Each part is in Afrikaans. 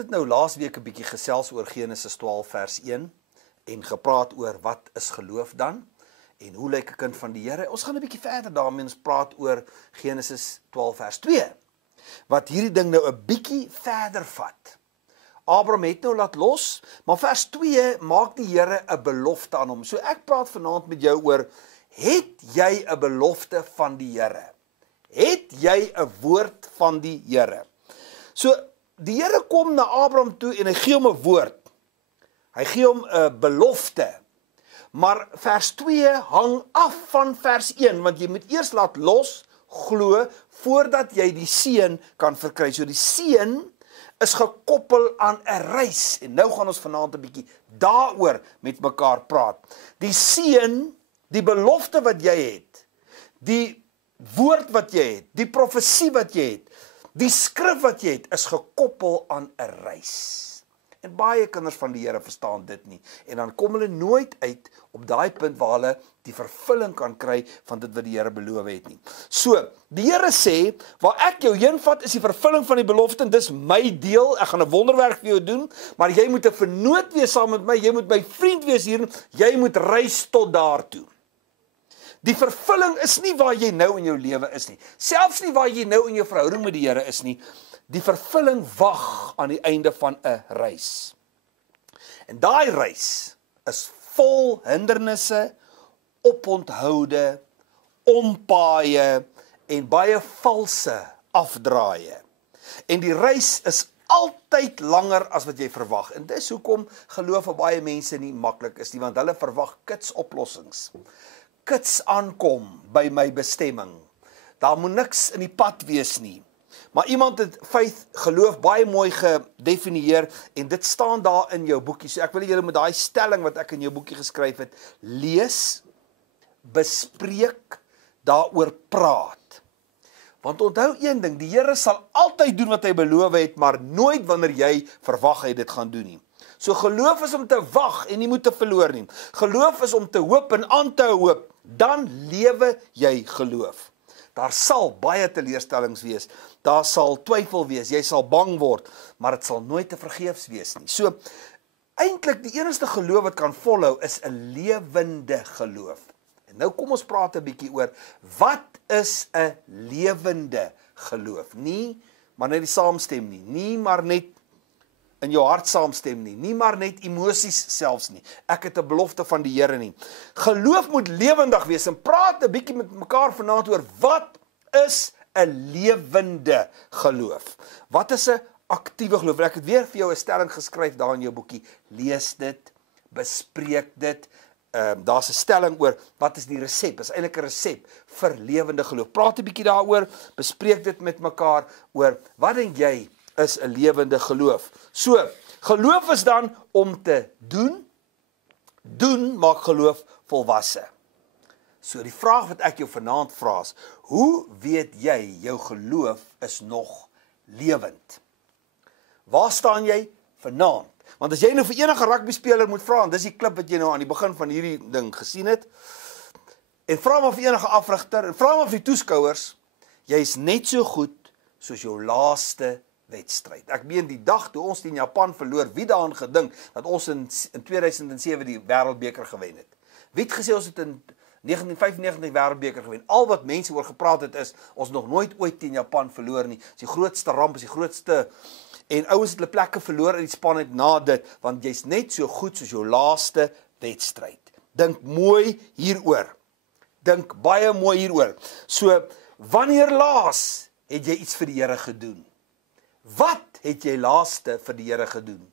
het nou laasweek 'n bietjie gesels oor Genesis 12 vers 1 en gepraat oor wat is geloof dan en hoe lyk 'n kind van die Here. Ons gaan 'n bietjie verder daarmee, ons praat oor Genesis 12 vers 2 wat hierdie ding nou 'n bietjie verder vat. Abraham het nou laat los, maar vers 2 maak die Here 'n belofte aan hom. So ek praat vanaand met jou oor, het jy 'n belofte van die Here? Het jy 'n woord van die Here? So die Here kom na Abraham toe en hy gee hom 'n woord. Hy gee hom 'n belofte. Maar vers 2 hang af van vers 1, want jy moet eers laat los, glo, voordat jy die seën kan verkry. So die seën is gekoppel aan 'n reis. En nou gaan ons vanaand 'n bietjie daaroor met mekaar praat. Die seën, die belofte wat jy het, die woord wat jy het, die profesie wat jy het, die skrif wat jy het, is gekoppel aan 'n reis. En baie kinders van die Here verstaan dit nie. En dan kom hulle nooit uit op daai punt waar hulle die vervulling kan kry van dit wat die Here beloof het nie. So, die Here sê, waar ek jou heen vat is die vervulling van die belofte, en dis my deel. Ek gaan 'n wonderwerk vir jou doen, maar jy moet 'n vernoot wees saam met my, jy moet my vriend wees hier, jy moet reis tot daartoe. Die vervulling is nie waar jy nou in jou lewe is nie. Selfs nie waar jy nou in jou verhouding met die Here is nie. Die vervulling wag aan die einde van 'n reis. En daai reis is vol hindernisse, oponthoude, ompaaie en baie valse afdraaie. En die reis is altyd langer as wat jy verwag. En dis hoekom geloof vir baie mense nie maklik is nie, want hulle verwag kitsoplossings. Kits aankom by my bestemming. Daar moet niks in die pad wees nie. Maar iemand het faith, geloof baie mooi gedefinieer en dit staan daar in jou boekie. So ek wil julle met daai stelling wat ek in jou boekie geskryf het, lees, bespreek, daaroor praat. Want onthou een ding, die Here sal altyd doen wat hy beloof het, maar nooit wanneer jy verwag hy dit gaan doen nie. So geloof is om te wag en nie moet te verloor nie. Geloof is om te hoop en aan te hoop, dan lewe jy geloof. Daar sal baie teleurstellings wees, daar sal twyfel wees, jy sal bang word, maar dit sal nooit te vergeefs wees nie. So, eintlik die enigste geloof wat kan volhou is 'n lewende geloof. En nou kom ons praat 'n bietjie oor, wat is 'n lewende geloof? Nie maar net die saamstem nie, nie maar net in jou hart saamstem nie, nie maar net emosies selfs nie. Ek het 'n belofte van die Here nie. Geloof moet lewendig wees en praat 'n bietjie met mekaar vanaand oor, wat is 'n lewende geloof? Wat is 'n aktiewe geloof? Ek het weer vir jou 'n stelling geskryf daar in jou boekie. Lees dit, bespreek dit. Daar's 'n stelling oor, wat is die resep? Dit is eintlik 'n resep vir lewende geloof. Praat 'n bietjie daaroor, bespreek dit met mekaar oor, wat dink jy is 'n lewende geloof? So, geloof is dan om te doen. Doen maak geloof volwasse. So die vraag wat ek jou vanaand vra is, hoe weet jy jou geloof is nog lewend? Waar staan jy vanaand? Want as jy nou vir enige rugbyspeler moet vra, en dis die klip wat jy nou aan die begin van hierdie ding gesien het, en vra maar vir enige afrigter, en vra maar vir die toeskouers, jy is net so goed soos jou laaste wedstryd. Ek meen die dag toe ons teen Japan verloor, wie daaraan gedink dat ons in 2007 die wêreldbeker gewen het? Wie het gesê ons het in 1995 wêreldbeker gewen? Al wat mense oor gepraat het is, ons nog nooit ooit teen Japan verloor nie. Dis die grootste ramp, is die grootste, en ouens het hulle plekke verloor in die span het na dit, want jy's net so goed soos jou laaste wedstryd. Dink mooi hieroor. Dink baie mooi hieroor. So, wanneer laas het jy iets vir die Here gedoen? Wat het jy laaste vir die Here gedoen?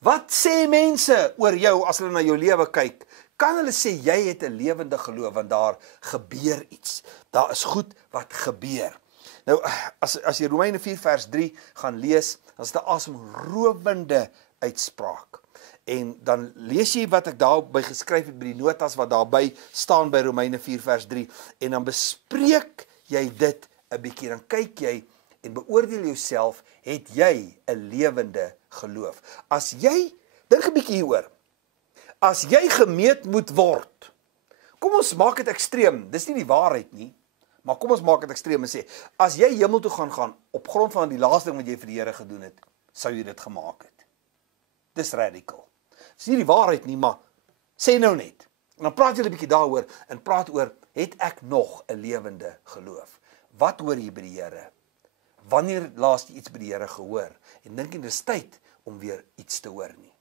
Wat sê mense oor jou as hulle na jou lewe kyk? Kan hulle sê jy het 'n lewende geloof, want daar gebeur iets. Daar is goed wat gebeur. Nou, as jy Romeine 4 vers 3 gaan lees, dan is dit 'n asemrowende uitspraak. En dan lees jy wat ek daarby geskryf het by die notas wat daarby staan by Romeine 4 vers 3, en dan bespreek jy dit 'n bietjie, dan kyk jy en beoordeel jouself, het jy 'n lewende geloof? As jy, dink 'n bietjie hieroor, as jy gemeet moet word, kom ons maak dit ekstreem, dis nie die waarheid nie, maar kom ons maak dit ekstreem en sê, as jy hemel toe gaan op grond van die laaste ding wat jy vir die Here gedoen het, sou jy dit gemaak het? Dis radical. Dis nie die waarheid nie, maar sê nou net. En dan praat jy 'n bietjie daaroor en praat oor, het ek nog 'n lewende geloof? Wat hoor jy by die Here? Wanneer laas jy iets by die Here gehoor? En dink jy dis tyd om weer iets te hoor nie?